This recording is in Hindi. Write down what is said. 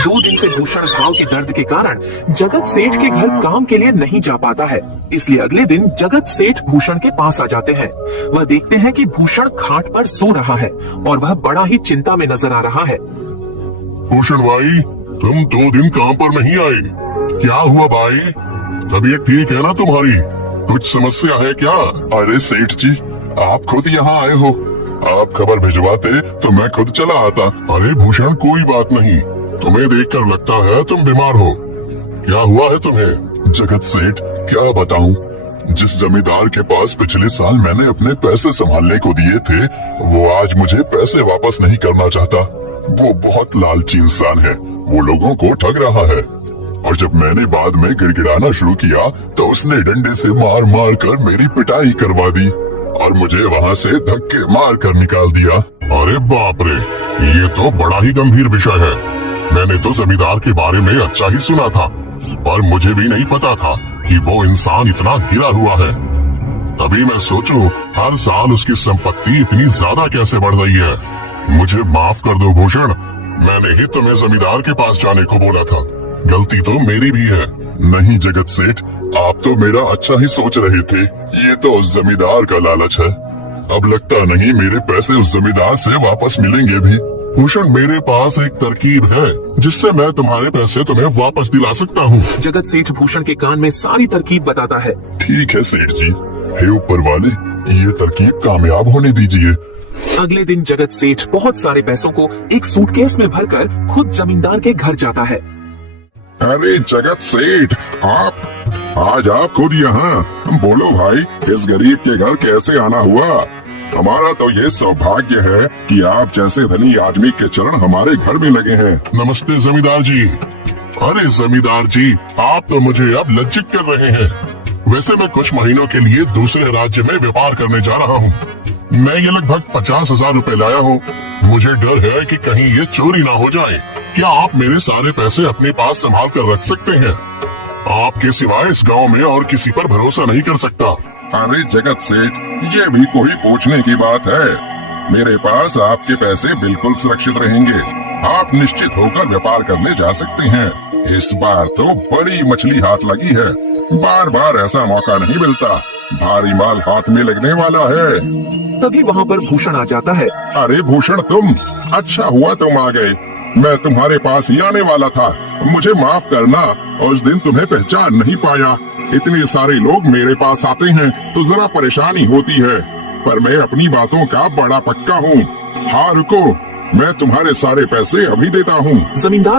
2 दिन से भूषण घाव के दर्द के कारण जगत सेठ के घर काम के लिए नहीं जा पाता है। इसलिए अगले दिन जगत सेठ भूषण के पास आ जाते हैं। वह देखते हैं कि भूषण खाट पर सो रहा है और वह बड़ा ही चिंता में नजर आ रहा है। भूषण भाई, तुम 2 दिन काम पर नहीं आए, क्या हुआ भाई? तबीयत ठीक है ना तुम्हारी? कुछ समस्या है क्या? अरे सेठ जी, आप खुद यहाँ आए हो। आप खबर भिजवाते तो मैं खुद चला आता। अरे भूषण, कोई बात नहीं, तुम्हें देखकर लगता है तुम बीमार हो। क्या हुआ है तुम्हें? जगत सेठ, क्या बताऊं, जिस जमींदार के पास पिछले साल मैंने अपने पैसे संभालने को दिए थे, वो आज मुझे पैसे वापस नहीं करना चाहता। वो बहुत लालची इंसान है, वो लोगों को ठग रहा है। और जब मैंने बाद में गिड़गिड़ाना शुरू किया तो उसने डंडे से मार मार कर मेरी पिटाई करवा दी और मुझे वहाँ से धक्के मार कर निकाल दिया। अरे बाप रे, ये तो बड़ा ही गंभीर विषय है। मैंने तो जमींदार के बारे में अच्छा ही सुना था, पर मुझे भी नहीं पता था कि वो इंसान इतना गिरा हुआ है। तभी मैं सोचूं, हर साल उसकी संपत्ति इतनी ज्यादा कैसे बढ़ रही है। मुझे माफ कर दो भूषण, मैंने ही तुम्हें जमींदार के पास जाने को बोला था। गलती तो मेरी भी है। नहीं जगत सेठ, आप तो मेरा अच्छा ही सोच रहे थे। ये तो उस जमींदार का लालच है। अब लगता नहीं मेरे पैसे उस जमींदार से वापस मिलेंगे भी। भूषण, मेरे पास एक तरकीब है जिससे मैं तुम्हारे पैसे तुम्हें वापस दिला सकता हूँ। जगत सेठ भूषण के कान में सारी तरकीब बताता है। ठीक है सेठ जी, हे ऊपर वाले, ये तरकीब कामयाब होने दीजिए। अगले दिन जगत सेठ बहुत सारे पैसों को एक सूटकेस में भरकर खुद जमींदार के घर जाता है। अरे जगत सेठ, आज आप खुद यहाँ? बोलो भाई, इस गरीब के घर कैसे आना हुआ? हमारा तो ये सौभाग्य है कि आप जैसे धनी आदमी के चरण हमारे घर में लगे हैं। नमस्ते जमींदार जी। अरे जमींदार जी, आप तो मुझे अब लज्जित कर रहे हैं। वैसे मैं कुछ महीनों के लिए दूसरे राज्य में व्यापार करने जा रहा हूँ। मैं ये लगभग 50,000 रुपए लाया हूँ। मुझे डर है कि कहीं ये चोरी ना हो जाए। क्या आप मेरे सारे पैसे अपने पास संभाल कर रख सकते हैं? आपके सिवाय इस गांव में और किसी पर भरोसा नहीं कर सकता। अरे जगत सेठ, ये भी कोई पूछने की बात है? मेरे पास आपके पैसे बिल्कुल सुरक्षित रहेंगे। आप निश्चित होकर व्यापार करने जा सकते हैं। इस बार तो बड़ी मछली हाथ लगी है। बार बार ऐसा मौका नहीं मिलता। भारी माल हाथ में लगने वाला है। तभी वहाँ पर भूषण आ जाता है। अरे भूषण, तुम? अच्छा हुआ तुम आ गए। मैं तुम्हारे पास ही आने वाला था। मुझे माफ करना, उस दिन तुम्हें पहचान नहीं पाया। इतने सारे लोग मेरे पास आते हैं तो जरा परेशानी होती है, पर मैं अपनी बातों का बड़ा पक्का हूँ। हाँ रुको, मैं तुम्हारे सारे पैसे अभी देता हूँ। जमींदार